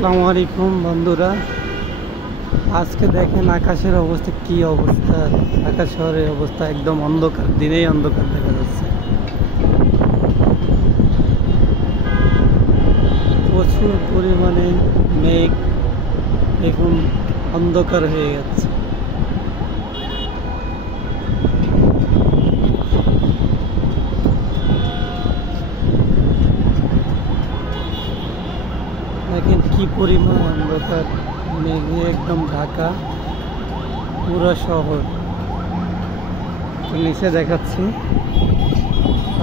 আসসালামু আলাইকুম বন্ধুরা, আজকে দেখেন আকাশের অবস্থা কি অবস্থা। ঢাকা শহরের অবস্থা একদম অন্ধকার, দিনেই অন্ধকার দেখা যাচ্ছে। প্রচুর পরিমাণে মেঘ, এখন অন্ধকার হয়ে যাচ্ছে। দেখেন কি পরিমাণ অন্ধকার, মেঘে একদম ঢাকা পুরো শহর। নিচে দেখাচ্ছি,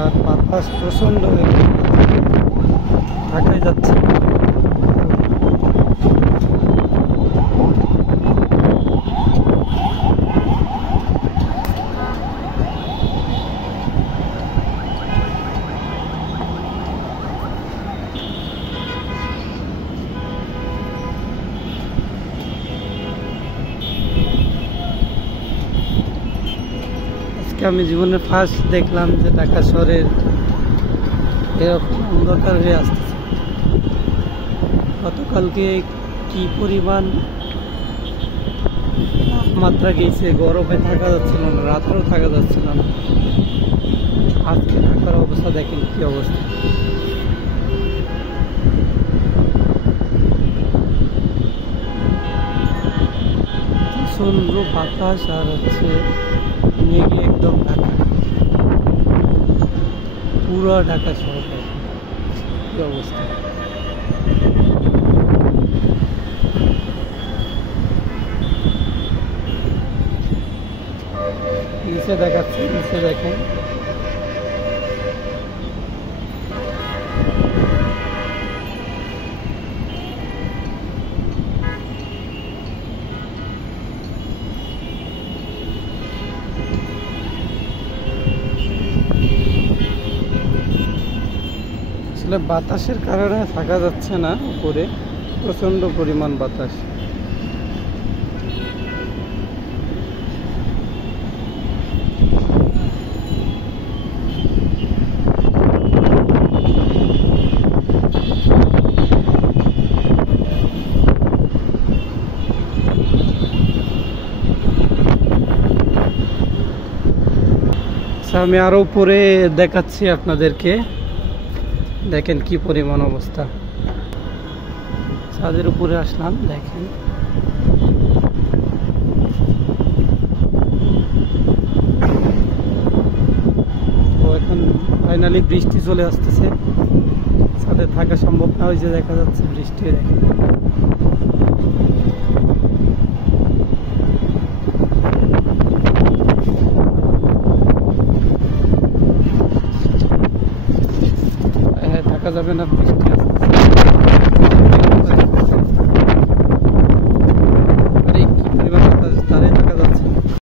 আর বাতাস প্রচন্ড ঢাকায় যাচ্ছে। আমি জীবনে ফার্স্ট দেখলাম যে ঢাকা শহরের এরকম অন্ধকার হয়ে আসতেছে। গতকালকে কি পরিমাণ তাপমাত্রা গেছে, গরমে থাকা যাচ্ছিল না, রাত্রেও থাকা যাচ্ছিল না। আজকে ঢাকার অবস্থা দেখেন কি অবস্থা। প্রচন্ড বাতাস আর হচ্ছে মেঘে একদম ঢাকা, পুরো ঢাকা শহর কি অবস্থা। নিচে দেখাচ্ছি, নিচে দেখেন আসলে বাতাসের কারণে থাকা যাচ্ছে না, উপরে প্রচন্ড পরিমাণ বাতাস। আমি আরো উপরে দেখাচ্ছি আপনাদেরকে, দেখেন কি পরিমাণ অবস্থা। ছাদের উপরে আসলাম, দেখেন তো এখন ফাইনালি বৃষ্টি চলে আসতেছে। ছাদে থাকা সম্ভব না, ওই যে দেখা যাচ্ছে বৃষ্টি। দেখেন থাকা যাবে না বৃষ্টি।